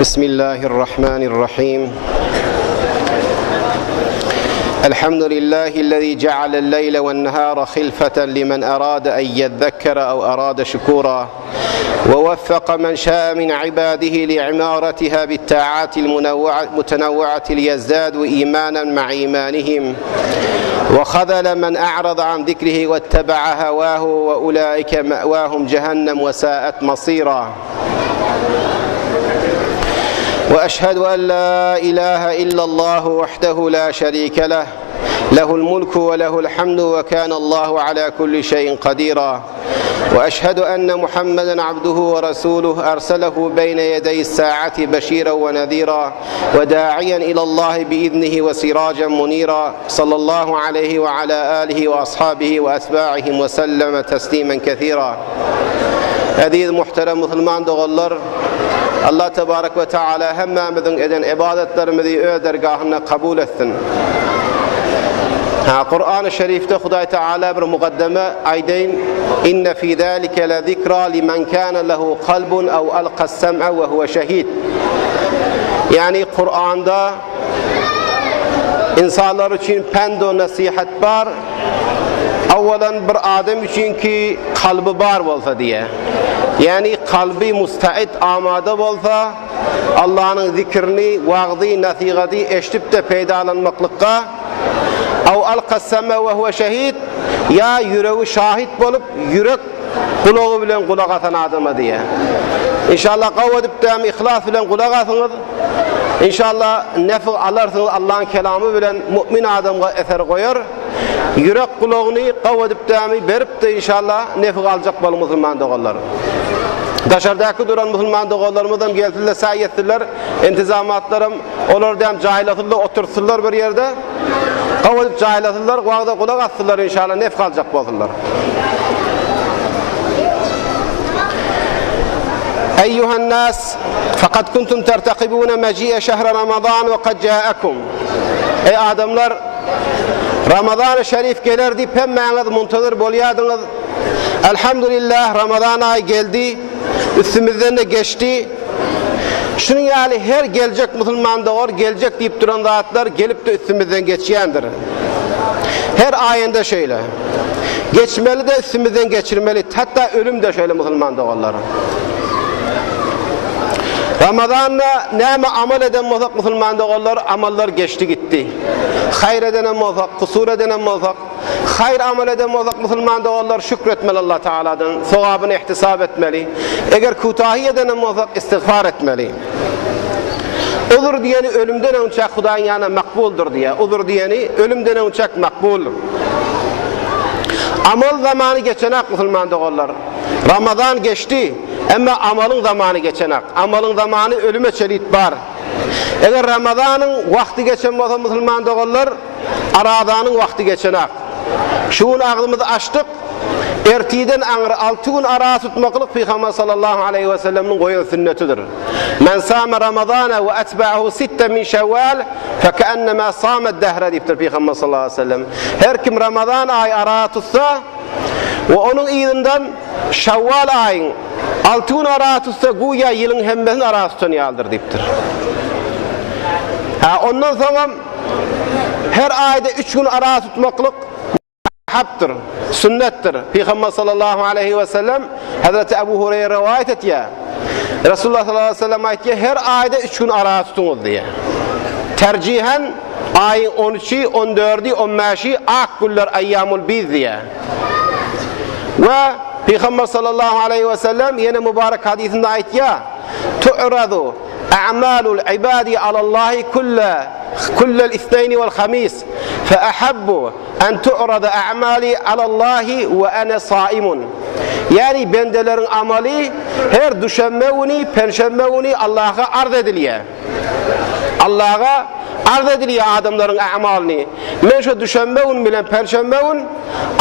بسم الله الرحمن الرحيم الحمد لله الذي جعل الليل والنهار خلفة لمن أراد أن يذكر أو أراد شكورا ووفق من شاء من عباده لعمارتها بالطاعات المتنوعة ليزدادوا إيمانا مع إيمانهم وخذل من أعرض عن ذكره واتبع هواه وأولئك مأواهم جهنم وساءت مصيرا وأشهد أن لا إله إلا الله وحده لا شريك له له الملك وله الحمد وكان الله على كل شيء قديرا وأشهد أن محمدا عبده ورسوله أرسله بين يدي الساعة بشيرا ونذيرا وداعيا إلى الله بإذنه وسراجا منيرا صلى الله عليه وعلى آله وأصحابه وأتباعهم وسلم تسليما كثيرا. Aziz muhterem Müslüman doğullar, Allah Tebarek ve Teala hemmemizin eden ibadetlerimizi öz dergahına kabul etsin. Kur'an-ı Şerif'te Huday Teala bir mukaddeme aydeyn inne fi zalika la zikra limen kana lehu kalbun ev alqas sem'a ve huve şehid. Yani Kur'an'da insanlar için pendo nasihat var. Avvalan bir adam için ki kalbi var olsa diye. Yani kalbi müsta'id amade olsa Allah'ın zikrini, vaazı, nasihatı eşitip de peydalanmaklıkka ev alqas-seme ve huve şehid ya yüreği şahit bolup yürek kulağı bilen kulak atan adama diye. İnşallah kavvedip de ihlas bilen kulak atınız. İnşallah nefi alarsınız Allah'ın kelamı bilen mümin adamga eser koyar. Yürek kulağını kavvedip de verip de inşallah nefi alacak bol Müslüman doğullar. Dışarıdaki duran Müslüman doğullarımızdan geldiler, sahi ettiler, intizamatlarım, onlar da cahil atıldı, oturttular bir yerde. Kavvedip cahil atıldılar, kulağda kulak attılar inşallah, nef alacak bolsunlar. Eyyuhan nas, fakat kuntum tertakibuna meci'e şehre Ramazan ve kad ca'akum. Ey adamlar, Ramazan-ı Şerif gelir deyip hemmeniz muntazır boluyadınız. Elhamdülillah Ramazan ayı geldi, üstümüzden de geçti. Şunun yani her gelecek Müslüman doğur, gelecek deyip duran zatlar gelip de üstümüzden geçiyendir. Her ayında şöyle. Geçmeli de üstümüzden geçirmeli. Hatta ölüm de şöyle Müslüman doğurlar. Ramazan'da neyme amel eden Müslüman doğurlar, amallar geçti gitti. Hayır edenen muvaffak, kusur edenen muvaffak, hayır amel eden muvaffak Müslüman doğurlar şükretmeli Allah Teala'dan, sevabını ihtisap etmeli. Eğer kutahi edenen muvaffak istiğfar etmeli. Olur diyeni ölümden önce Hudayın yanına makbuldur diye. Olur diyeni ölümden önce makbuldur. Amal zamanı geçenek Müslüman doğurlar. Ramazan geçti ama amalın zamanı geçenek. Amalın zamanı ölüme çelit var. Eğer Ramazan'ın vakti geçen olsa Müslüman doğullar, Aradan'ın vakti geçenek. Şuun ağzımızı açtık, ertiden anır 6 gün ara tutmaklık Peygamber sallallahu aleyhi ve sellem'in koyun sünnetidir. Men sâme Ramazana ve etba'ahu 6 min Şevval fekeennemâ sâmed dehre deyiptir Peygamber sallallahu aleyhi ve sellem. Her kim Ramazan ayı ara tutsa ve onun izinden Şevval ayın 6 gün ara tutsa güya yılın hembesini ara tutan yaldır deyiptir. Ondan sonra her ayda 3 gün ara tutmaklık muhaptır, sünnettir. Peygamber sallallahu aleyhi ve sellem Hazreti Ebu Hureyre rivayet et ya. Resulullah sallallahu aleyhi ve sellem ayet ya her ayda 3 gün ara tutunuz diye. Tercihen ayın 13'i, 14'i, 15'i ak güller ayyamul biz diye. Ve Peygamber sallallahu aleyhi ve sellem yine mübarek hadisinde ayet ya. Tu'radu a'malul ibadi alallahi kullel ithnaini vel hamis fe ahabbu en tu'rada a'mali alallahi ve ene saimun. Yani bendelerin amali her düşenme günü, perşembe günü Allah'a arz ediliyor. Allah'a arz ediliyor adamların amalini. Ben şu düşenbe gün bilen perşembe gün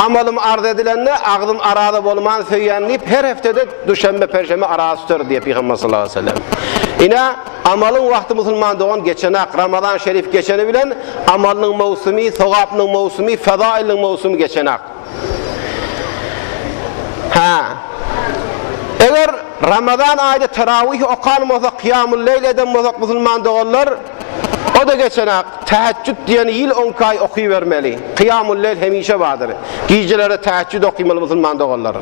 amalım arz edilenle ağzım arada bolman söylenip her haftada düşenbe perşembe arası tutar diye Peygamber sallallahu aleyhi ve sellem. İna amalın vakti Müslüman doğan geçenek, Ramazan Şerif geçeni bilen amalının mevsimi, sevabının mevsimi, fedailinin mevsimi geçenek. Eğer Ramazan ayda teravih okanmasa, kıyamul leyl edemasa musulman doğullar, o da geçenek teheccüd diyen yıl 10 kay okuyuvermeli. Kıyamul leyl hemişe vardır. Geceleri teheccüd okuymalı musulman doğullar.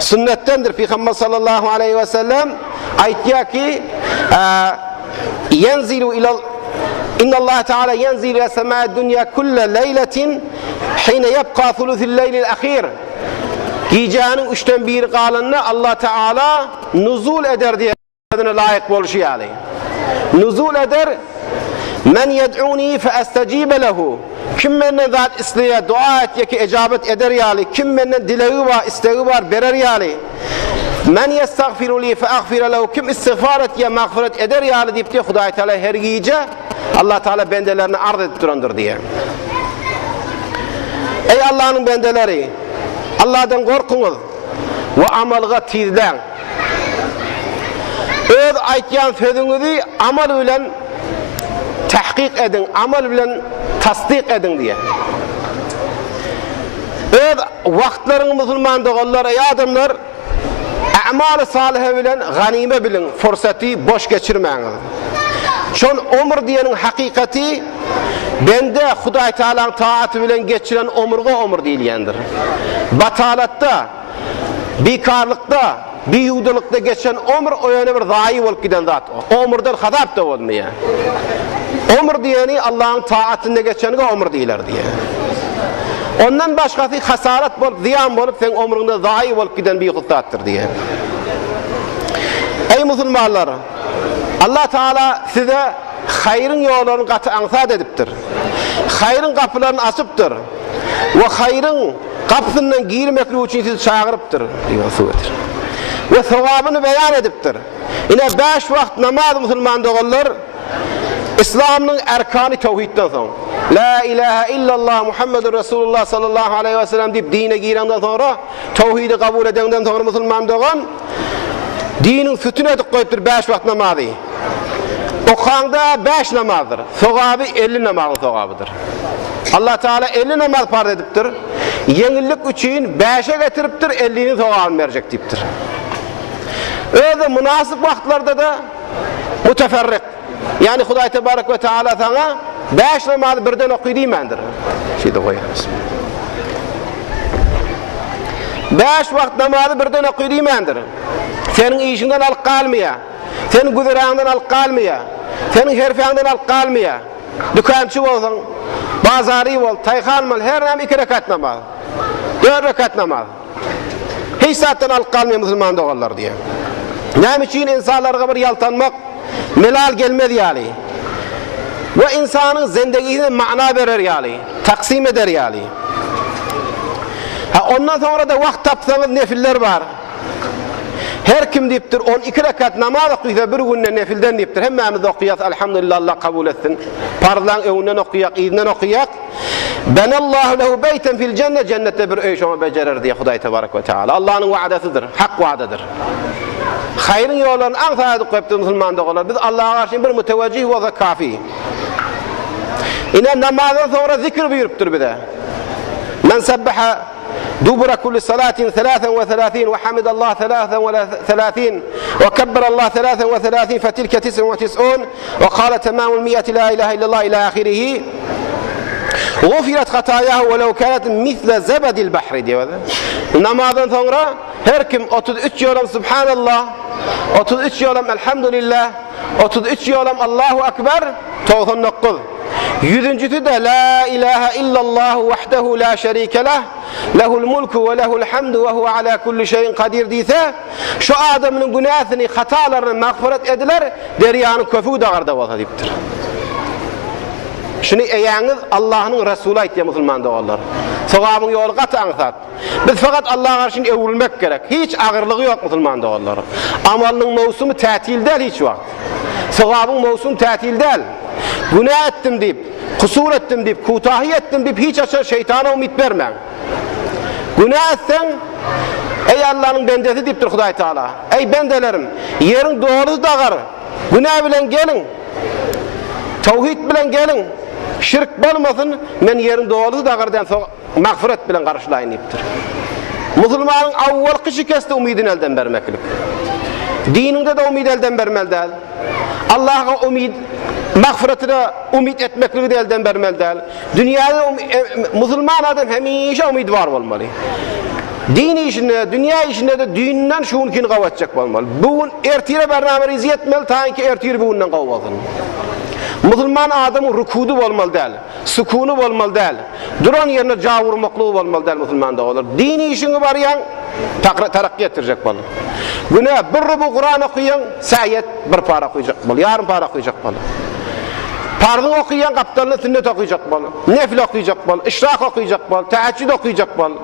Sünnettendir. Peygamber sallallahu aleyhi ve sellem ayetiyor ki yenzilu ilal İnnallâhe Teala yenzilu ila semâ'd dünya kulle leyletin hine yebqa thuluthul leylil ahir. Gecenin 3'ten 1 kalanına Allah Teala nuzul eder diye layık boluşu yani. Nuzul eder. Men yed'uni fe estecibe lehu. Kim benden zat isteye dua et ki icabet eder yani. Kim benden dileği var, isteği var, berer yani. Men yestagfiru li fe agfira lehu. Kim istiğfar et ya mağfiret eder yani deyip diye Hudayi Teala her gece Allah Teala bendelerini arz edip durandır diye. Ey Allah'ın bendeleri, Allah'tan korkunuz ve amalga tizlen. Öz aytyan sözünüzü amal ile tahkik edin, amal ile tasdik edin diye. Öz vaktlerin musulman doğullar, ey adamlar, a'mal-ı salihe bilen ganime bilin, fırsatı boş geçirmeyin. Şon ömür diyenin hakikati bende Hudayi Teala'nın taatı bilen geçiren ömürge ömür değilyendir. Batalatta, bikarlıkta, biyudulukta geçen ömür o yöne bir zayi olup giden zat. O ömürden hadap da olmuyor. Ömür diyeni Allah'ın taatinde geçenige ömür değiller diye. Ondan başkası hasarat bolup, ziyan bolup sen ömründe zayi olup giden bir huttattır diye. Ey Müslümanlar, Allah Teala size hayrın yollarını katı ansat ediptir. Hayrın kapılarını açıptır. Ve hayrın kapısından girmekli için sizi çağırıptır. Ve sevabını beyan ediptir. Yine 5 vakit namaz Müslüman doğullar, İslam'ın erkanı tevhidden sonra. La ilahe illallah Muhammedur Resulullah sallallahu aleyhi ve sellem deyip dine girenden sonra, tevhidi kabul edenden sonra Müslüman doğan, dinin sütüne edip koyuptur 5 vakit namazı. Okanda 5 namazdır. Sevabı 50 namazın sevabıdır. Allah Teala 50 namaz farz ediptir. Yenillik için 5'e getiriptir, 50'nin sevabını verecek deyiptir. Öyle münasip vakitlarda da müteferrik. Yani Hudayi Tebarek ve Teala sana 5 namazı birden okuyduğumendir. Şeyde koyarız. 5 vakit namazı birden okuyduğumendir. Senin işinden alıp kalmaya, senin güzerağından alıp kalmaya, senin herfiğinden alıp kalmaya, dükkançı olsan, bazarı ol, tayhan mal, her nam 2 rekat namaz, 4 rekat namaz. Hiç saatten alıp kalmaya Müslüman doğallar diye. Ne için insanlara bir yaltanmak, melal gelmez yani. Ve insanın zindegisine mana verir yani, taksim eder yani. Ondan sonra da vakit tapsanız nefiller var. Her kim deyiptir 12 rekat namaz okuysa bir günde nefilden deyiptir. Hemmemiz okuyat elhamdülillah Allah kabul etsin. Parlan evinden okuyak, izinden okuyak. Benallahu lehu beyten fil cennet, cennette bir öy şoma becerir diye Hudayi Tebarek ve Teala. Allah'ın vaadesidir, hak vaadidir. Hayrın yollarını ansaydık koyuptur Müslüman doğular. Biz Allah'a karşı bir müteveccih ve kafi. Yine namazdan sonra zikir buyuruptur bir de. Men sebbeha دبر كل صلاة 33 وحمد الله 33 وكبر الله 33 فتلك 99 وقال تمام 100 لا إله إلا الله إلى آخره غفرت خطاياه ولو كانت مثل زبد البحر diyor. Namazdan sonra her kim 33 yolam Subhanallah, 33 yolam Elhamdülillah, 33 yolam Allahu Ekber, 99. 100'üncüsü de La ilahe illallah vahdehu la şerike lah, lehul mulku ve lehul hamdu ve huve ala kulli şeyin kadir deyse, şu adamın günahını, hatalarını mağfiret ediler, deryanın köfü dağarda olsa deyiptir. Şunu eyeniz Allah'ın Resulü ait diye Müslüman doğallar. Sevabın yolu katı ansat. Biz fakat Allah'a karşı evrilmek gerek. Hiç ağırlığı yok Müslüman doğallar. Amalının mevsumu tatil değil hiç vakit. Sevabın mevsumu tatil değil. Günah ettim deyip, kusur ettim deyip, kutahi ettim deyip hiç açar şeytana umut vermem. Günah etsen, ey Allah'ın bendesi deyiptir Hudayi Teala. Ey bendelerim, yerin doğrusu dağar. Günah bilen gelin. Tevhid bilen gelin. Şirk olmasın, men yerin doğrusu dağardan sonra mağfiret bilen karşılayın deyiptir. Müslümanın avval kişi kesti umidini elden vermeklik. Dininde de umid elden bermelidir. Allah'a umid, mağfiretine umid etmekliği de elden bermelidir. Dünyada Müslüman adam hemişe umid var olmalı. Dini işinde, dünya işinde de düğünden şununkini qavatacak olmalı. Bugün ertire bername rizi etmeli, ta ki ertire bugünden qavatın. Müslüman adamın rükudu olmalı değil, sükunu olmalı değil, duran yerine cavurmaklığı olmalı değil Müslüman da olur. Dini işini var yan, terakki ettirecek olmalı. Güne bir rubu Kur'an okuyan, sayet bir para okuyacak olmalı, yarım para okuyacak olmalı. Pardon okuyan kaptanlı sünnet okuyacak olmalı, nefil okuyacak olmalı, işrak okuyacak olmalı, teheccüd okuyacak olmalı.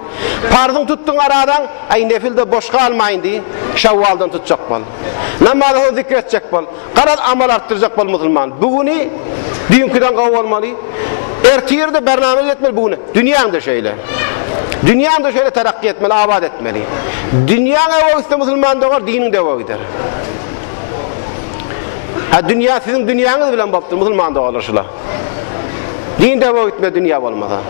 Pardon tuttun aradan, ay nefilde boş kalmayın diye, Şevval'dan tutacak olmalı. Namazı zikredecek olmalı, karat amal arttıracak olmalı Müslüman. Bugünü dünküden qav olmalı, ertiyerde bername etmeli bugünü. Dünyanın da şeyle. Dünyanın da şöyle terakki etmeli, abad etmeli. Dünyanın evaviste Müslüman da var, dinin de evavidir. Ha dünya sizin dünyanız bilen baptır, Müslüman da olur şula. Din de evavitme dünya olmadan.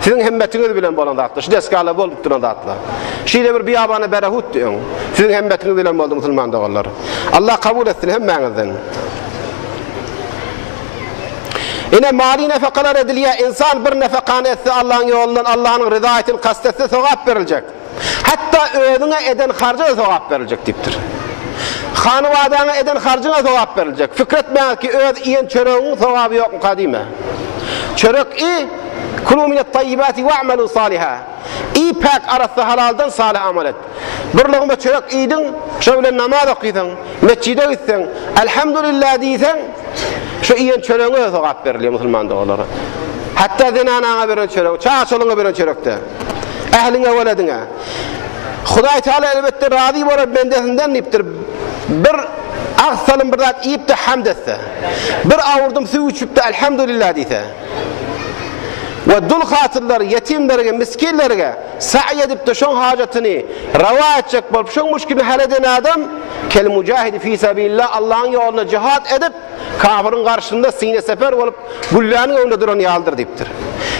Sizin hemmetiniz bilen bolan dağıtlı. Şu deskala bol bittiren dağıtlı. Şöyle bir biyabanı berahut diyor. Sizin hemmetiniz bilen boldu Müslüman da olur. Allah kabul etsin hemmenizden. Yine mali nefakalar ediliyor. İnsan bir nefekanı etse Allah'ın yolundan, Allah'ın rızayetini kastetse sevap verilecek. Hatta öğüdüne eden harcına sevap verilecek diptir. Hanıvadana eden harcına sevap verilecek. Fikretmeyin ki öğüd iyen çöreğinin sevabı yok mu kadime. Çörek iyi, kulu minet tayyibati ve amelu saliha. İyi pek arası halaldan salih amel et. Bir lokma çörek iydin, şöyle namaz okuydun, mescide gitsen, elhamdülillah diysen, şu iyen çöreğine sevap veriliyor Müslüman da olur. Hatta zinanana veren çörek, çağçılığına veren çörekte. Ehline veledine. Huday Teala elbette razı olur bendesinden niptir. Bir ağsalım bir zat iyip de hamd etse, bir avurdum su içip de elhamdülillah diyse, ve dul hatırları, yetimlerine, miskinlerine sa'i edip de şun hacetini rava edecek bolup, şun müşkülünü hal eden adam, kel mücahidi fi sabilillah, Allah'ın yoluna cihat edip, kafirin karşısında sine sefer olup, gülleğinin önünde duran yaldır deyiptir.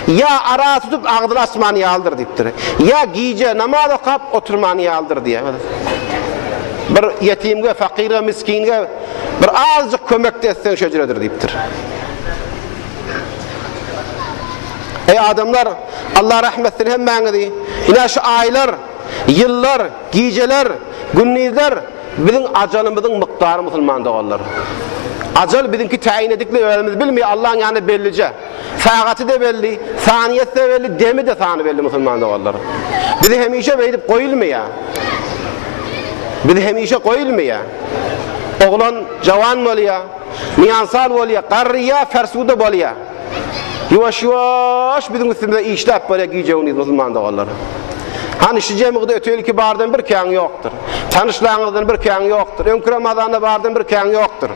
Ya ara tutup ağzını açmanı yaldır deyiptir. Ya giyce, namaz okap, oturmanı yaldır diye. Bir yetimge, fakirge, miskinge, bir azıcık kömekte etsen şöcüredir deyiptir. Ey adamlar, Allah rahmetsin hemmenizi. Yine şu aylar, yıllar, giyceler, günlüler bizim ajalımızın miktarı Müslümanda olur. Ajal bizimki tayin edikli öğrenimiz bilmiyor. Allah'ın yani bellice. Saati de belli, saniyeti de belli, demi de sani belli Müslümanda olur. Bizi hemişe beydip koyulmuyor. Bizi hemişe koyulmuyor. Oğlan cavan mı oluyor, niyansal mı oluyor, qarriya, fersuda mı oluyor. Yavaş yavaş bizim üstümüzde işlep böyle giyeceğiniz Müslümanda olur. Hani şu cemikde öteylik bardan bir kâň yoktur. Tanışlarınızdan bir kâň yoktur. Önkü Ramazan'da bardan bir kâň yoktur.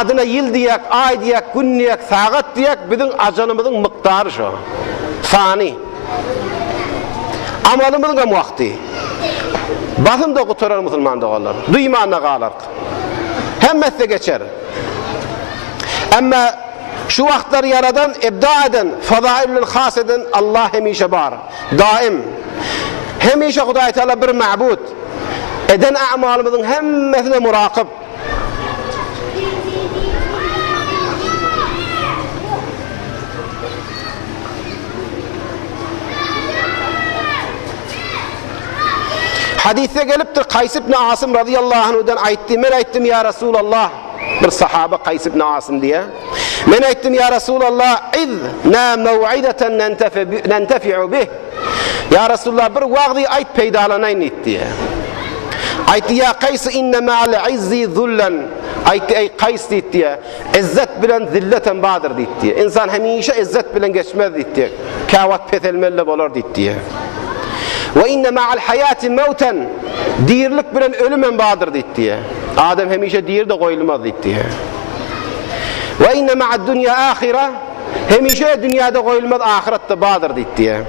Adına yıl diyek, ay diyek, gün diyek, saat diyek bizim ajalımızın miktarı şu. Sani. Amalımızın da vakti. Basın da kuturar Müslümanda olur. Duymanla kalır. Hemmetse geçer. Ama şu vaktları yaradan, ebda eden, fadailül khas eden Allah hemişe var. Daim. Hemişe Huday Teala bir ma'bud. Eden a'malımızın hemmesine murakib. Hadise geliptir Kays ibn Asım radıyallahu anhu'dan aytti. Men ayttim ya Resulallah. Bir sahaba Kays ibn Asım diye. Men ayttim ya Resulallah izna mev'ideten nentefi'u bih. Ya Resulullah bir vaqdi ayt peydalanayın diye. Aytti ya Kays inne ma'al izzi zullen. Aytti ey Kays diye. İzzet bilen zilleten badır diye. İnsan hemişe izzet bilen geçmez diye. Kavat petelmelle bolar diye. Ve inne ma'al hayati mevten. Dirlik bilen ölümen badır diye. Adam hemişe dir de koyulmaz diye. Ve inne ma'ad dünya ahire. Hemişe dünyada koyulmaz, ahirette badır diye.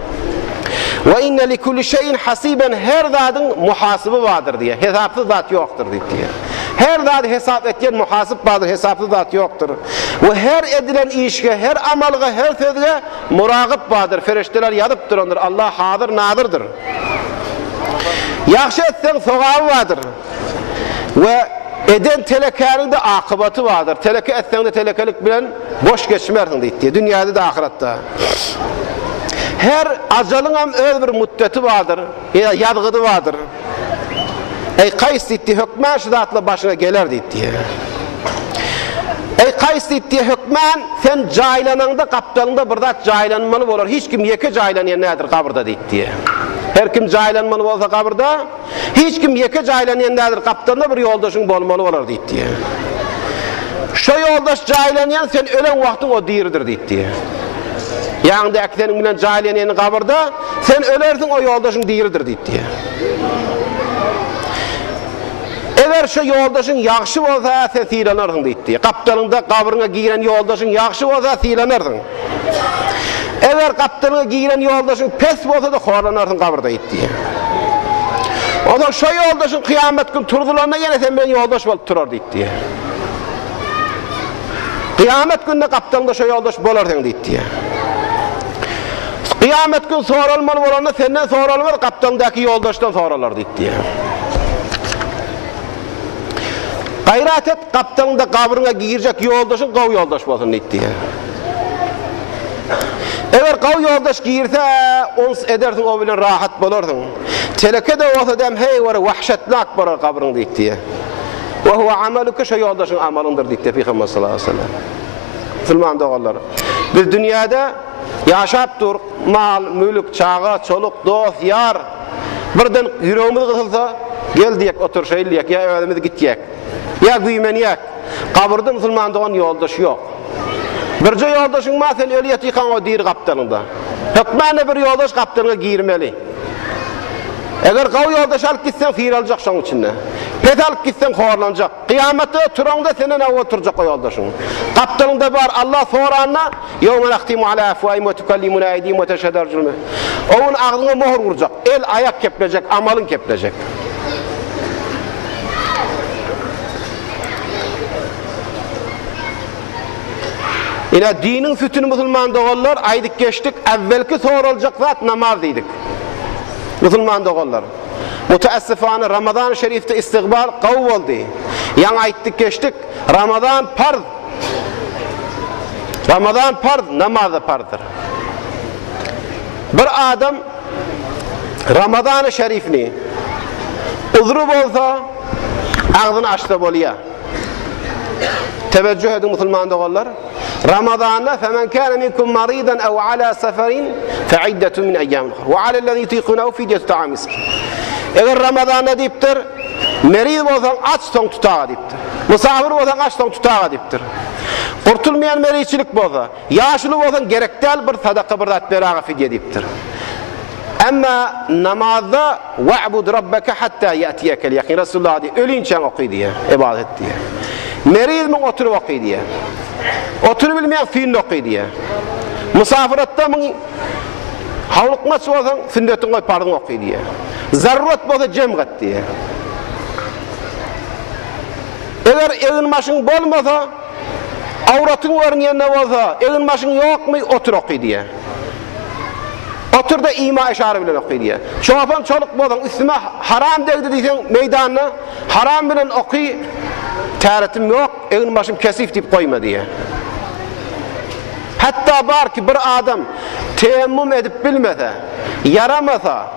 Ve inne li kulli şeyin hasiben, her zatın muhasıbı vardır diye. Hesapsız zat yoktur diye. Her zat hesap etken muhasip vardır, hesapsız zat yoktur. Ve her edilen işe, her amalga, her sözge muragip vardır. Ferişteler yazıp durandır. Allah hazır, nadırdır. Yaxşı etsen soğağı vardır. ve eden telekanın da akıbatı vardır. Teleke etsen de telekelik bilen boş geçmersin deydi. Dünyada da ahirette. Her acalın hem öz bir müddeti vardır. Ya yadgıdı vardır. Ey Kays deydi, hükmen şidatla başına gelir deydi. Ey Kays deydi, hükmen sen caylananda kaptanında burada caylanmalı olur. Hiç kim yeke caylanıyor nedir kabırda deydi. Her kim caylanmalı olsa kabırda, hiç kim yeke caylanıyor nedir kaptanında bir yoldaşın bolmalı olur deydi. Şu yoldaş caylanyan sen ölen vaktin o diridir deydi. Yani de eklenin bilen caylanyanın kabırda, sen ölersin o yoldaşın diridir deydi. Eğer şu yoldaşın yaxşı olsa sen silanırsın deydi. Kaptanında kabrına giyilen yoldaşın yaxşı olsa silanırsın. Eğer kaptanına giyilen yoldaşın pes olsa da horlanırsın kabrda deydi. O da şu yoldaşın kıyamet gün turdularına yine sen ben yoldaş olup turar deydi. Kıyamet günde kaptanında şu yoldaş bolarsan deydi. Kıyamet gün sorulmalı olanla senden sorulmalı kaptandaki yoldaştan sorulur deydi. Gayret et, kaptanın da kabrına girecek yoldaşın kav yoldaş olsun deydi. Eğer kav yoldaş giyirse, ons edersin o bilen rahat bulursun. Teleke de olsa dem hey var vahşetli akbarar kabrın deydi. Ve huve ameluke şu yoldaşın amalındır deydi Peygamber sallallahu aleyhi ve sellem. Müslüman doğalları. Biz dünyada yaşap dur, mal, mülk, çağa, çoluk, dost, yar. Birden yüreğimiz kısılsa, gel diyek, otur şey diyek, ya evimiz gidecek. Ya güymeniyek. Kabırda Müslüman doğan yoldaş yok. Birce yoldaşın ma sen ölüyet yıkan o dir kaptanında. Hükmane bir yoldaş kaptanına giyirmeli. Eğer kav yoldaş alıp gitsen fiir alacak şunun içinde. Pet alıp gitsen horlanacak. Kıyamette turanda senin ev oturacak o yoldaşın. Kaptanında var Allah soranına yevme naktimu ala afvahim ve tukallimuna eydihim ve teşhedü arjuluhum. Onun ağzına mohr vuracak. El ayak kepilecek, amalın kepilecek. Yine dinin sütünü Müslüman doğallar aydık geçtik. Evvelki sorulacak zat namaz dedik. Müslüman doğallar. Müteessifane Ramazan-ı Şerif'te istikbal kav oldu. Yan aydık geçtik. Ramazan farz. Ramazan farz, namazı farzdır. Bir adam Ramazan-ı Şerif'ni uzru olsa ağzını açtı boluya. Teveccüh edin Müslüman doğallar. Ramazan'da femen kana minkum maridan ev ala seferin fe'iddetun min ayyamin ukhra ve alellezî yutiqunahu fidyetun ta'am miskin. Eğer Ramazan'da deyiptir, merid olsan aç son tutağa deyiptir. Misafir olsan aç son tutağa deyiptir. Kurtulmayan meridçilik olsa, yaşlı olsan gerektel bir sadaka bir zat beraga fidye deyiptir. Ama namazda ve'bud rabbeke hatta ya'tiyekel yakin. Resulullah diye ölünçen okuy diye, ibadet diye. Merid mi oturup okuy diye. Oturup bilmeyen fiilin okuy diye. Misafiratta mı havlıkması olsan sünnetin koy pardon okuy diye. Zaruret olsa cemgat diye. Eğer evin başın bolmasa, avratın görünyen ne olsa, evin başın yok mu otur okuy diye. Otur da ima işarı bilen okuy diye. Çoğapan çoluk bolsan üstüme haram değdi diysen meydanına, haram bilen okuy, taritim yok, evin başım kesif deyip koyma diye. Hatta var ki bir adam teyemmüm edip bilmese, yaramasa,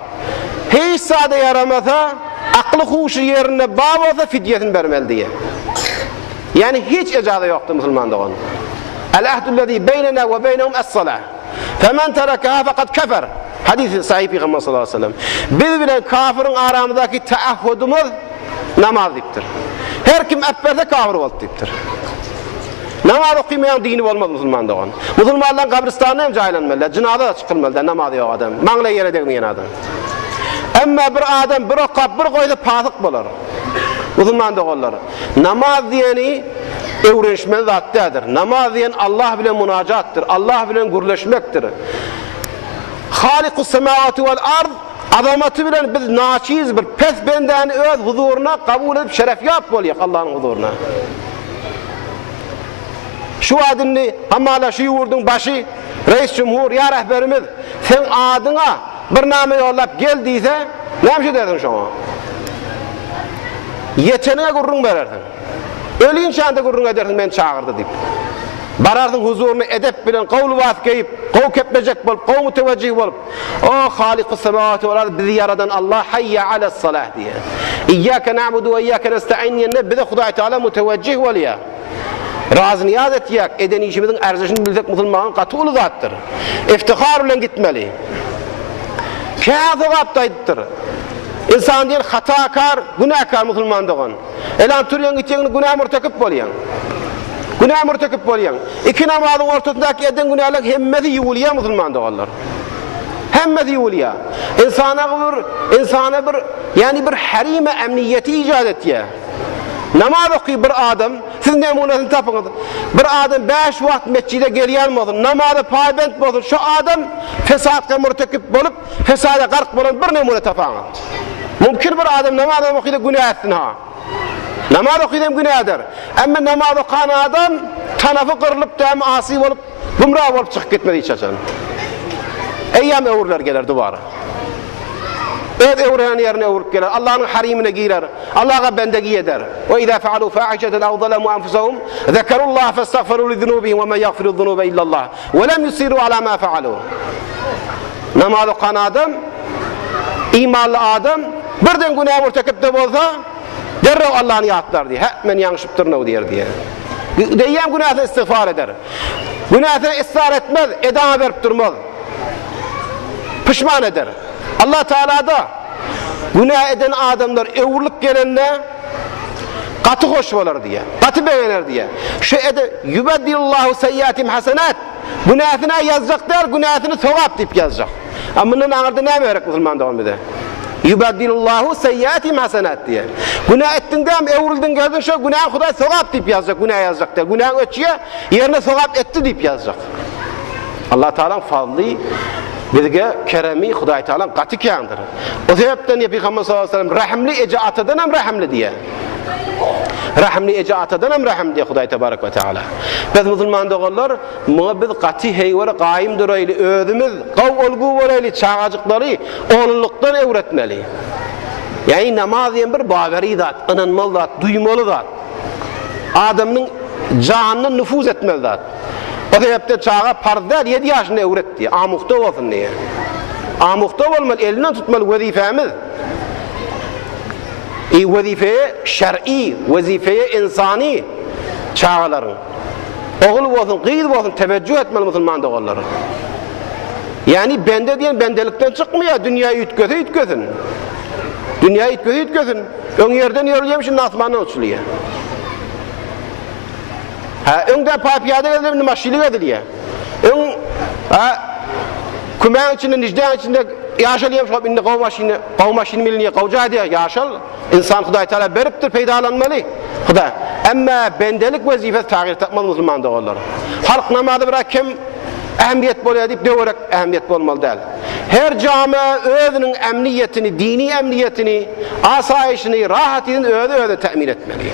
hiç sade yaramasa, aklı huşu yerine bağ olsa fidyesini vermeli diye. Yani hiç icazı yoktu Müslüman doğan. El-ahdullezî beynena ve beynehum es-salâh. Femen terekâhâ fekad kefer. Hadis-i sahih Peygamber sallallahu aleyhi ve sellem. Biz bilen kafirin aramızdaki taahhudumuz namaz deyiptir. Her kim etberse kafir oldu deyiptir. Namaz okuymayan dini olmaz Müslüman doğan. Müslümanların kabristanına hem cahillenmeliler. Cinaza da çıkılmalılar. Namazı yok adam. Mağla yere değmeyen adam. Ama bir adam bir okap bir koyda pasık bulur. Müslüman doğanlar. Namaz diyeni öğrenişmeli zattıdır. Namaz diyen Allah bile münacattır. Allah bile gürleşmektir. Halikus semavati vel ard azamatı bilen biz naçiz bir pes bendeni öz huzuruna kabul edip şerefiyat boluyor Allah'ın huzuruna. Şu adını hamala şu yurdun başı reis cumhur ya rehberimiz sen adına bir name yollap geldiyse ne bir şey dersin şuna? Yetenine gurrun bererdin. Ölüyün şanda gurrun edersin men çağırdı deyip. Barardın huzuruna edep bilen kavlu vaat geyip, kav kepmecek bolup, kav müteveccih bolup, o Halik-ı semavati vel ardı bizi yaradan Allah hayya alas salah diye. İyyâke na'budu ve iyyâke nesta'in diye bize Hudaý Teala müteveccih bolýar. Razı niyaz etýäk, eden işimizin erzişini bilsek musulmanın katı ulu zattır. İftihar bilen gitmeli. Kâzı gaptaýdyr. İnsan diýen hatakar, günahkar musulmandygyň. Elan türýän gitýäň günah murtakip bolýan. Günah murtakip bolýan. İki namazyň ortasyndaky eden günahlar hemmesi ýuwulýar musulmandygylar. Hemmesi ýuwulýar. İnsana bir yani bir harime emniyeti ijad etýär. Namaz okuy bir adam, siz nemunesini tapyňyz. Bir adam 5 wagt mescide gelýärmedi, namaza paýbent bolsa, şu adam fesatga murtakip bolup, fesada gark bolan bir nemune tapaňyz. Mümkin bir adam namaz okuýda günah etsin ha. Namaz okuýdam günahdyr. Amma namaz okan adam tanafy kırılıp da asy bolup, gumrah bolup çykyp gitmedi hiç açan. Eýýam öwürler geler dubara. Öwren ýerine öwürüp geler. Allah'ın harimine girer. Allah'a bendegi eder. Ve izâ fealû fâhişeten ew zalemu enfusahum zekerullâhe festagfirû lizunuubihim ve men yagfiru'z-zunuba illallah ve lem yusirrû alâ mâ fealû. Namaz okan adam, imanlı adam birden günah murtakipde bolsa derrew Allah'ın ýatlar diye. Men ýaňşypdyr näw diýer diye. Deýýän günahda istigfar eder. Günahda ısrar etmez, edama berip durmaz. Pişman eder. Allah Teala da günah eden adamlar öwürlük gelende katı hoş bolar diye, katı beğenir diye. Şu ede yubeddilullahu seyyiatim hasenat. Günahına yazacaklar, günahını sevap deyip yazacak. Ama bunun anırda ne merak musulman devam eder? Yubeddilullahu seyyiatim hasenat diye. Günah ettin de öwürüldün geldin şu günahın Hudaý sevap deyip yazacak, günah yazacaklar. Günahın öçüye yerine sevap etti deyip yazacak. Allah Teala'nın fazlı bizge keremi Hudaý Teala gaty kağındır. O sebepten Peygamber sallallahu aleyhi ve sellem rahimli ece atadan hem rahimli diye. Rahimli ece atadan hem rahim diye Hudaý Tebarek ve Teala. Biz musulman dogallar muhabbet gaty heýwara gaýym duraýly özümiz gaw olgu boraýly çağajyklary onlukdan öwretmeli. Yani namaz diýen bir bagary zat, inanmaly zat, duýmaly zat. Adamyň janyna nüfuz etmeli zat. O sebepte çağa parda 7 ýaşynda öwretdi. Amukda bolsun diye. Amukda bolmaly, elinden tutmaly wezifemiz. Wezifeye şer'i, wezifeye insani çağalaryň. Oğul bolsun, gyýyl bolsun teveccüh etmeli musulman dogalary. Yani bende diyen bendelikten çıkmıyor. Dünyayı ütkösün. Dünyayı ütkösün. Ön yerden yoruluyum şimdi asmandan uçuluyor. Önden paypiyade edildi, maşilik ediliyor. Kümeğin içinde, nicden içinde yaşalıyım şu indi qav maşini miliniye qavca diye yaşal. İnsan Hudaý Teala beripdir, peydalanmalı. Ama bendelik vazifesi tağyir etmez musulman dogalary. Halk namazı bırak kim ehemmiyet bolýar diýip döwerek ehemmiyet bolmaly däl. Her cami özünün emniyetini, dini emniyetini, asayişini, rahatini özü temin etmeli.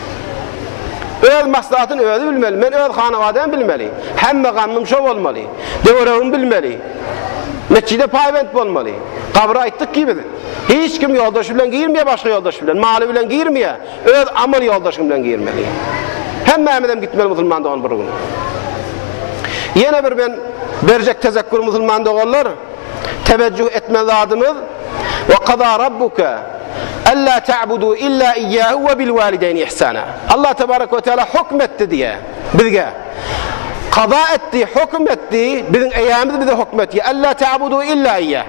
Öz maslahatyny özü bilmeli. Men öz hanawadan bilmeli. Hemme gamym şo bolmaly. Döweregim bilmeli. Mescide paýbent bolmaly. Kabra aýtdyk ki biz. Hiç kim yoldaşı bilen girmeye, başka yoldaşı bilen, malı bilen girmeye, öz amal yoldaşı bilen girmeli. Hemmemizden gitmeli musulman doğan bir gün. Yine bir ben berjek tezekkür musulman doğanlar teveccüh etmeli adımız ve qada rabbuka alla ta'budu illa iyyahu ve bil valideyni ihsana. Allah tebarek ve teala hükmetti diye bizge. Qada etti, hükmetti, bizim eyyamız bize hükmetti. Alla ta'budu illa iyyah.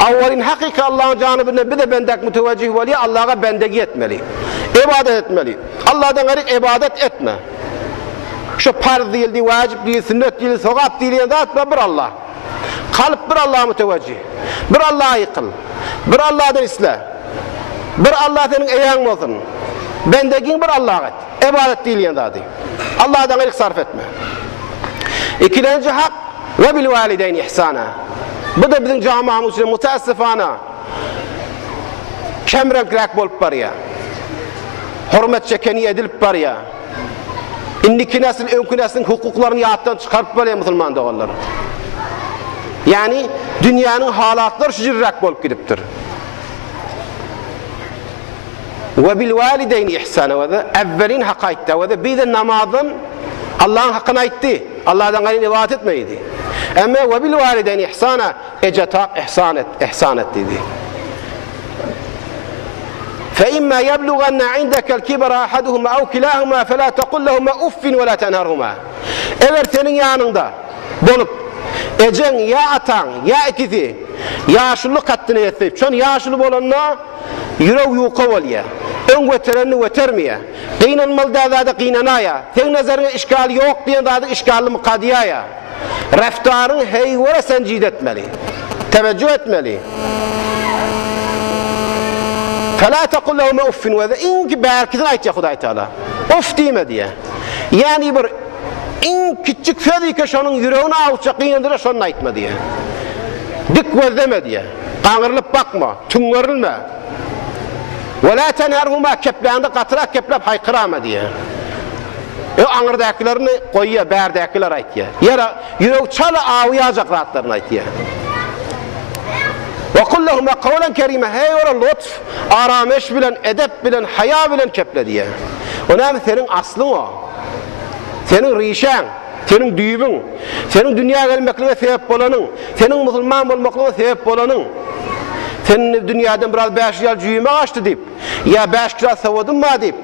Avvalin hakika Allah'ın canibine bir de bendek müteveccih veliye Allah'a bendegi etmeli. İbadet etmeli. Allah'dan gayrı ibadet etme. Şu farz değildi, vacip değil, sünnet değil, sokak değil, bir Allah. Kalp bir Allah'a müteveccih. Bir Allah'a yıkıl. Bir Allah'dan isle. Bir Allah senin eyan olsun. Bendegin bir Allah'a et. İbadet değil yandadı. Allah'dan gayrı sarf etme. İkinci hak ve bil valideyni ihsana. Bu da bizim camiamız için müteessifana kemrenklek bolup barya. Hürmet çekeni edilip barya. İndiki nesil, önkü neslin hukuklarını yahuttan çıkarıp barya musulman doğalları. Yani dünyanın halatları şişirrek bolup gidiptir. ve bil valideyni ihsana ve de evvelin hak aytta ve de bir de namazın Allah'ın hakkını ayttı. Allah'dan gayrı ibadet etmeydi. Ama ve bil valideyni ihsana eceta ihsan et dedi. فإما يبلغن عندك الكبر أحدهما أو كلاهما فلا تقل لهما أف ولا تنهرهما. Eğer senin yanında bulup ecen ya atan ya ikisi yaşlılık hattını yetip çon yaşlı bolanna yüreği yuqaval ya ön veterenni vetermiye qinanmal da qinanaya sen nazarına işgal yok diye da işgalli muqadiya ya raftarın heyvara sencid etmeli teveccüh etmeli. فَلَا تَقُلْ لَهُمَا اُفٍّ وَذَا İnki berkizin aytacak Huday Teala. Of diyeme diye. Yani bir in küçük fedike şonun yüreğini avuçacak qiyindir şonun aytma diye. Dik gözleme diye. Qanırılıp bakma, tüngörülme. وَلَا تَنْهَرْهُمَا Kepleğinde qatırak keplep haykırama diye. Anırdakilerini koyuya, berdakiler ayt ya. Yara yüreği çalı ağıyacak rahatlarını ayt ya. وَقُلْ لَهُمَا قَوْلًا كَرِيمًا Hey ora lütf, arameş bilen, edep bilen, haya bilen keple diye. Önemli senin aslın o. Senin rişen, senin düğümün, senin dünya gelmekliğine sebep olanın, senin Müslüman olmakliğine sebep olanın. Senin dünyadan biraz 5 yıl cüyüme açtı deyip, ya 5 kira savudum mu deyip,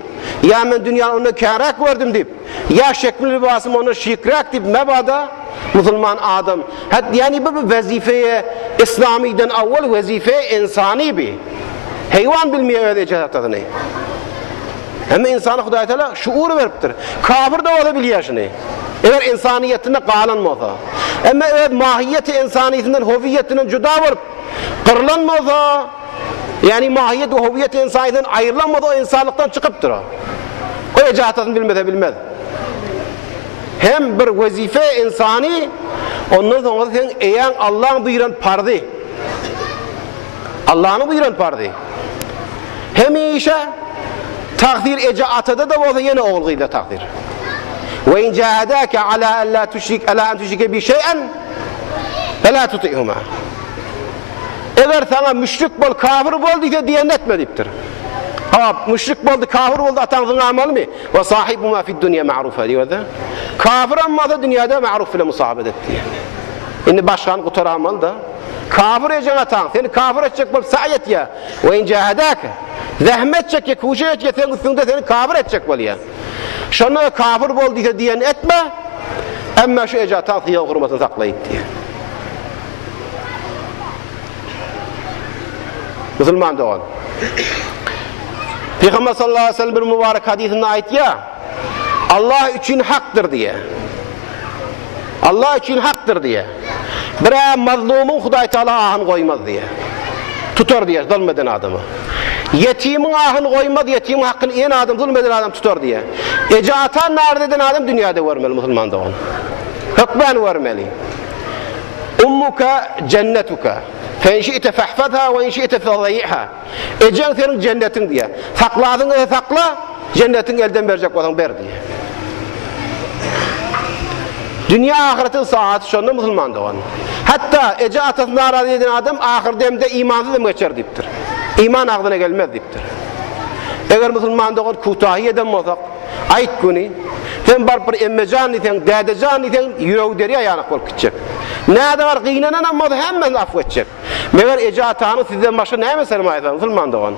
ya ben dünyanın onu kârak verdim deyip, ya şekli libasım onu şikrak deyip, mebada Müslüman adam. Yani bu vazifeye İslami'den evvel vazife insani bir. Hayvan bilmeye ödeyecek tadını. Ama insana Huday Teala şuur veriptir. Kafir de olabiliyor şimdi. Eğer insaniyetine qalanmasa. Ama eğer mahiyeti insaniyetinden, huviyetinden cüda verip kırılanmasa, yani mahiyet ve huviyeti insaniyetinden ayrılanmasa o insanlıktan çıkıptır o. O ecahatını bilmez. Hem bir vazife insani, ondan sonra sen eğer Allah'ın buyuran pardı. Allah'ın buyuran pardı. Hem işe takdir ecahatada da olsa yine oğluyla takdir. Ve in cahadaka ala en la tüşrike bi şey'en fela tuti'huma. Eğer sana müşrik bol, kafir bol diye diyen etmediptir. Ha müşrik boldu, kafir oldu atanızın amalı mı? Ve sahibuma fid dünya ma'rufa diyor da. Kafir amma da dünyada ma'ruf ile musabet etti. Şimdi başkan kurtaramaz da. Kafir ecen atan, seni kafir edecek bol sa'yet ya. Ve in cahadaka. Zahmet çek ya, kuşa et ya, senin üstünde seni kafir edecek bol ya. Şuna kafir bol diyen etme. Ama şu ece atan siya hurmatını saklayıp diye. Müslüman doğan. Peygamber sallallahu aleyhi ve sellem bir mübarek hadisinde ait ya, Allah için haktır diye. Allah için haktır diye. Bir mazlumun Huday Teala ahını koymaz diye. Tutar diye zulmeden adamı. Yetimin ahını koymaz, yetimin hakkını en adam zulmeden adam tutar diye. Ece atan nereden adam dünyada vermeli Müslüman da onu. Hükmen vermeli. Ummuka cennetuka. Fe in şi'te fehfadha ve in şi'te fadayyi'ha. Ecen senin cennetin diye. Sakladın da sakla, cennetin elden verecek olan ver diye. Dünya ahiretin saati şonda Müslüman da onu. Hatta ece atasını narazı eden adam ahir demde imansız da geçer deyiptir. İman aklına gelmez deyiptir. Eğer Müslüman da onu kutahi eden olsak, ayet günü, sen barpır emmecan isen, dedecan isen, yüreği deri ayağına kol gidecek. Ne de var kıynanan ama da hemen affedecek. Meğer ece atanı sizden başka ne mi sermayesi Müslüman da onu?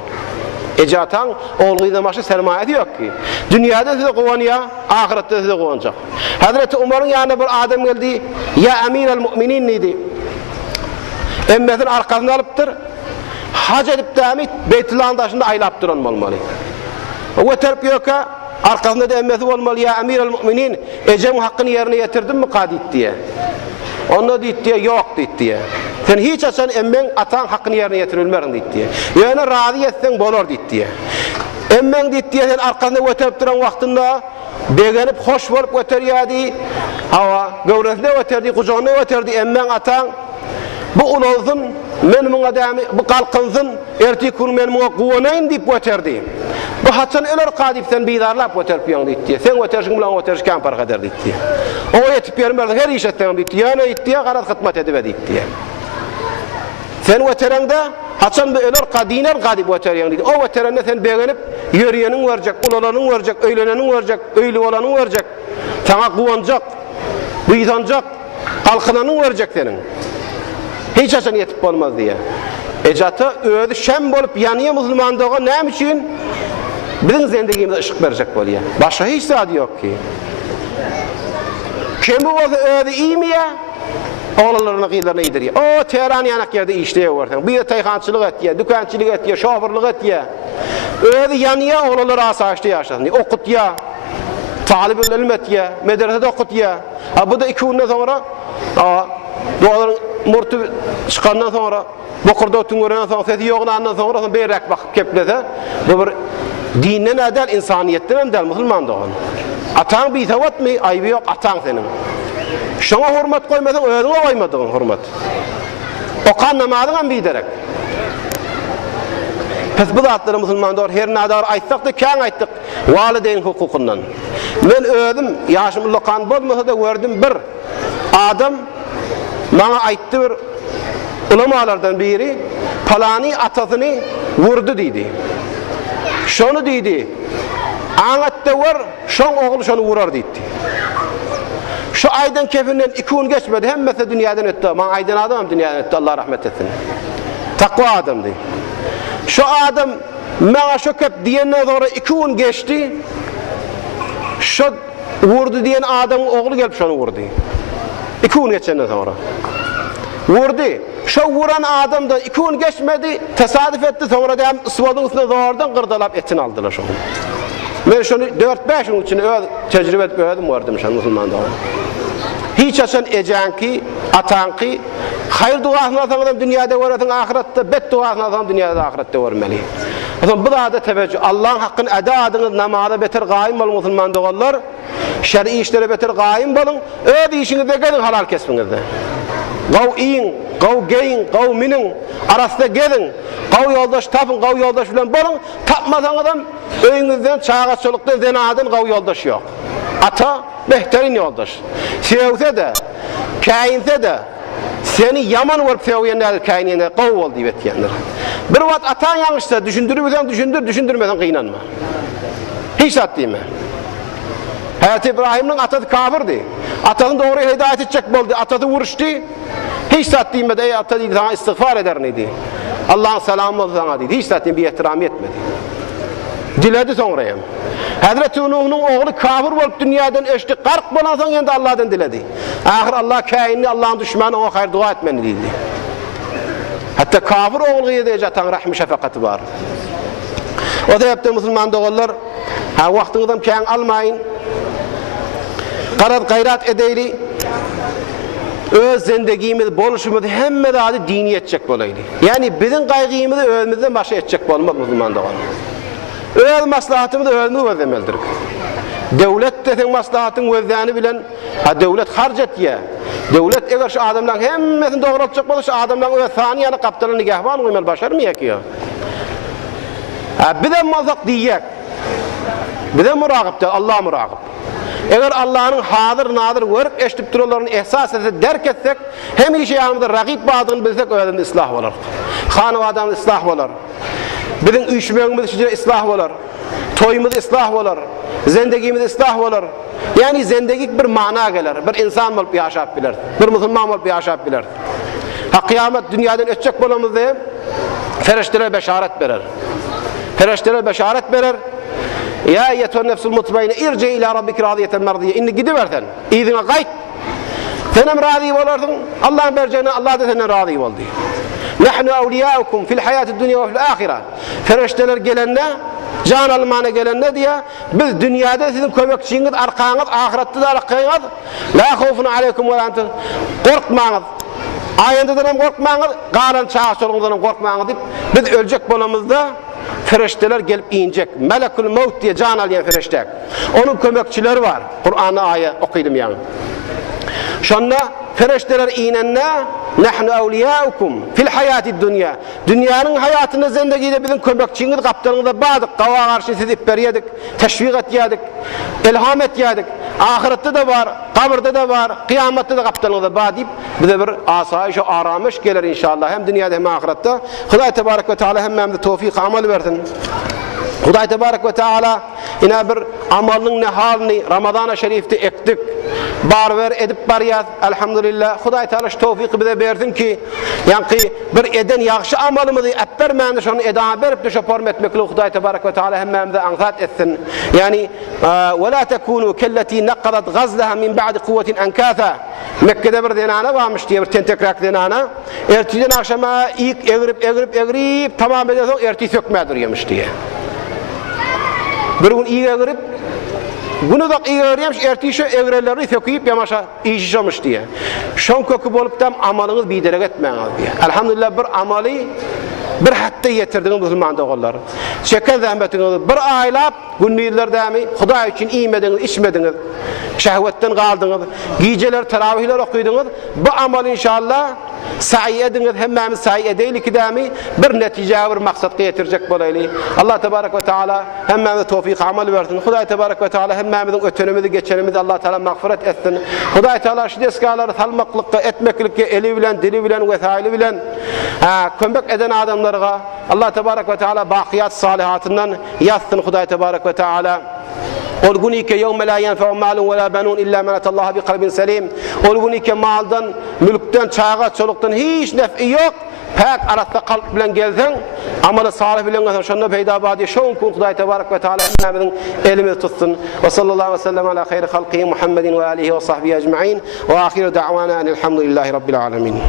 Ece atan oğluyla başka sermayesi yok ki. Dünyada size kovanıyor, ahirette size kovanacak. Hazreti Umar'ın yanına bir adam geldi, ya emir el müminin neydi? Emmetin arkasını alıptır, hac edip demet Beytullah'ın taşında aylap duran olmalı. O terp yok ki arkasında da emmeti olmalı, ya emir el müminin Ece'nin hakkını yerine getirdin mi kadit diye. Onda deyit diye, yok deyit diye. Sen hiç açan emmen atan hakkını yerine getirilmerin deyit diye. Yani razı etsen bolor deyit diye. Emmen deyit diye sen arkasında öterip duran vaktinde beğenip hoş olup öter ya diye. Hava gövresinde öterdi, kucağına öterdi emmen atan. Bu ulolsun, men buna adamı, bu kalkınsın, erti kur men buna kuvanayın deyip öterdi. Bu hatsan öler kadip sen bidarlap öterpiyon deyit diye. Sen ötersin bulan öterişken park eder deyit diye. O yetip yermerdin her iş ettiğin deyit diye. Yani deyit diye, karat hıtmat ediver deyit diye. Sen öterende Haçan bu öler kadiner kadip öteriyen dedi. O öterende sen beğenip yöriyenin verecek, ulalanın verecek, öylenenin verecek, öylü olanın verecek. Sana kuvancak, bıydancak, kalkınanın verecek senin. Hiç haçan yetip olmaz diye. Ecata ödü şem bolup yanıya Müslümanlığa ne için? Bizim zindagimizde ışık verecek boluyor. Başka hiç saati yok ki. Kim bu ödü iyi mi ya? Oğlanlarına kıyılarına iyidir ya. O Tehran yanak yerde işleyiversen. Bir de tayhançılık et ya, dükkançılık et ya, şoförlük et ya. Ödü yanıya oğlanları asaçta yaşasın. Okut ya. Talib-ül ilm et ya. Medresede okut ya. Ha bu da 2 günden sonra duaların murtu çıkandan sonra bokurda ötüngörenden sonra sesi yoğunandan sonra bir rak bakıp keplese bu bir dinden edel, insaniyetten edel, Müslüman doğan. Atan bir tevat mi? Ayıbı yok, atan senin. Şuna hürmet koymadan öğrenine koymadın hürmet. Okan namadın bir derek. Pes bu zatları Müslüman doğru her nadar aytsak da kan ayttık valideyn hukukundan. Ben öğrendim, yaşım lokan bolmasa da gördüm bir adam bana ayttı bir ulamalardan biri palani atasını vurdu dedi. Şunu dedi. Anlattı var, şon oğlu şonu vurar dedi. Şu aydan kefinden 2 gün geçmedi. Hemmesi dünyadan öttü. Ben aydan adamım dünyadan öttü. Allah rahmet etsin. Takva adamdı. Şu adam bana şu kep diyenden sonra 2 gün geçti. Şu vurdu diyen adamın oğlu gelip şunu vurdu. 2 gün geçenden sonra. Vurdu. Şu vuran adam da 2 gün geçmedi. Tesadüf etti. Sonra da hem sıvadın üstüne doğrudan kırdalap etini aldılar şunu. Ben şunu 4-5 gün için tecrübe edip öğrendim vardım şunu Müslüman'da. Hiç açan ecanki, atanki, hayır duasını atanıdan dünyada varatın ahirette, bet duasını atan dünyada ahirette varmeli. O zaman bu da teveccüh. Allah'ın hakkını eda adınız namazda beter gayim olun Müslüman'da olanlar, şer'i işlere beter gayim olun, öyle işinizde gelin halal kesminizde. Gav iyin, gav geyin, gav minin, arasında gelin, gav yoldaş tapın, gav yoldaş filan bolun, tapmadan adam öyünüzden, çağatçılıkta zenadın gav yoldaş yok. Ata, behterin yoldaş. Sevse de, kayinse de, seni yaman vurup sevyenler kayinine gav ol diye etkenler. Bir vakit atan yanlışsa düşündürürsen düşündür, düşündürmeden kıynanma. Hiç at değil mi? Hazreti İbrahim'in atası kafirdi. Atasını doğru hidayet edecek oldu. Atası vuruştu. Hiç sattığım da ey ata dedi, sana istiğfar eder neydi? Allah'ın selamı oldu sana dedi. Hiç sattığım bir ihtiram etmedi. Diledi sonraya. Hazreti Nuh'un oğlu kafir olup dünyadan eşti. 40 bolan sonra yine Allah'tan diledi. Ahir Allah kainini, Allah'ın düşmanı ona hayır dua etmeni dedi. Hatta kafir oğlu yedi atan rahmi şefakati var. O da yaptı Müslüman doğullar. Ha vaktinizden kain almayın. Karat gayrat edeyli. Öz zindagimiz, boluşumuz hemme de adı dini edecek bolaydı. Yani bizim kaygıyımızı özümüzden başa edecek bolmaz Müslüman doğan. Öz maslahatımızı özümüz özlemeldir. Devlet desen maslahatın özlerini bilen, ha devlet harcat ya. Devlet eğer şu adamların hemmesini doğrultacak bolsa, şu adamların öz saniyanı kaptanı nigahvan uymalı başarı mı yakıyor? Ha bir de mazak diyecek. Bir de muraqibdir, Allah muraqib. Eğer Allah'ın hadır nadir görüp eşitip dururlarını ihsas etse, derk etsek, hem işe yanımızda rakip bağdığını bilsek öğrenimde ıslah olur. Hanı adamın ıslah olur. Bizim uyuşmağımız içinde ıslah olur. Toyumuz ıslah olur. Zendegimiz ıslah olur. Yani zendegik bir mana gelir. Bir insan olup yaşayıp bilir. Bir Müslüman olup yaşayıp bilir. Ha kıyamet dünyadan ötecek bolamızda feriştelere beşaret verir. Feriştelere beşaret verir. Ya eyyetühen nefsul mutmainne irci ila rabbik radiyeten merdiye. İnni gidiversen, idine gayt. Senem radiyy olardın, Allah'ın vereceğine Allah da senden radiyy oldu. Nahnu evliyaukum fil hayatid dünya ve fil ahire. Ferişteler gelenle, can almana gelenle diye biz dünyada sizin kömekçiniz, arkanız, ahirette de arkanız. La khawfun aleykum ve la entum. Korkmayınız. Ayındadan hem korkmayınız, qalan çağa solundan hem korkmayınız deyip biz ölecek bolamızda ferişteler gelip inecek. Melekül Mevt diye can alayan ferişte. Onun kömekçileri var. Kur'an'ı ayet okuyalım yani. Şonda ferişteler inenne nahnu evliyaukum fil hayatid dünya. Dünyanın hayatında zindagide bizim kömekçiniz, kaptanınızda bağdık. Qava karşı siz ipber yedik, teşvik et yedik, ilham et yedik. Ahirette de var, kabirde de var, kıyamette de kaptanınızda bağ deyip bize bir asayiş, aramış gelir inşallah. Hem dünyada hem ahirette. Hudaý tebarek ve teala hemmemize tawfik amal versin. Hudaý tebarek ve teala ina bir amalın ne halini Ramazan-ı Şerif'te ektik. Barver edip bariyat elhamdülillah. Hudaý teala şu tawfik bize versin ki yani bir eden yaxşı amalımızı etbermende şonu eda berip de şopar etmekle Hudaý tebarek ve teala hemmemize anzat etsin. Yani ve la tekunu kelleti naqadat gazlaha min ba'di kuvvetin enkatha. Mekke'de bir denana varmış diye bir tentekrak denana. Ertiden akşama ilk egrip tamam edersen erti sökmedir yemiş diye. Bir gün iyi egrip bunu da iyi öğrenmiş ertişe evreleri söküyüp yamaşa işişamış diye. Şon kökü bolup da amalınız biderek etmeyin diye. Elhamdülillah bir amali bir hatta yetirdiniz musulman doğullar. Çeken zahmetiniz bir aylap günniyillerde mi Hudaý için iymediniz, içmediniz. Şehvetten kaldınız. Geceler teravihler okudunuz. Bu amal inşallah sa'i ediniz, hemmemiz sa'i edeylik idami bir netice, bir maksat getirecek bolaylı. Allah tebarek ve teala hemmemize tawfik amal versin. Hudaý tebarek ve teala hemmemizin ötönümüzü geçenimizi Allah teala mağfiret etsin. Hudaý teala şu deskaları salmaklıkka, etmeklikka, eli bilen, dili bilen, vesaili bilen kömek eden adamlarga Allah tebarek ve teala bakiyat salihatından yazsın Hudaý tebarek ve teala. Olgunike yevme la yenfe'u malun ve la banun illa men atallaha bi kalbin selim. Olgunike maldan, mülkten, çağa, çoluktan hiç nef'i yok. Pek arasında kalp bilen gelsen, amalı salih bilen gelsen, şonda peyda badi şoň kun Hudaý tebarek ve teala hemmemizin elimizi tutsun. Ve sallallahu aleyhi ve sellem ala hayri halqihi Muhammedin ve alihi ve sahbihi ecmaîn. Ve ahiru da'wana enelhamdülillahi rabbil alemin.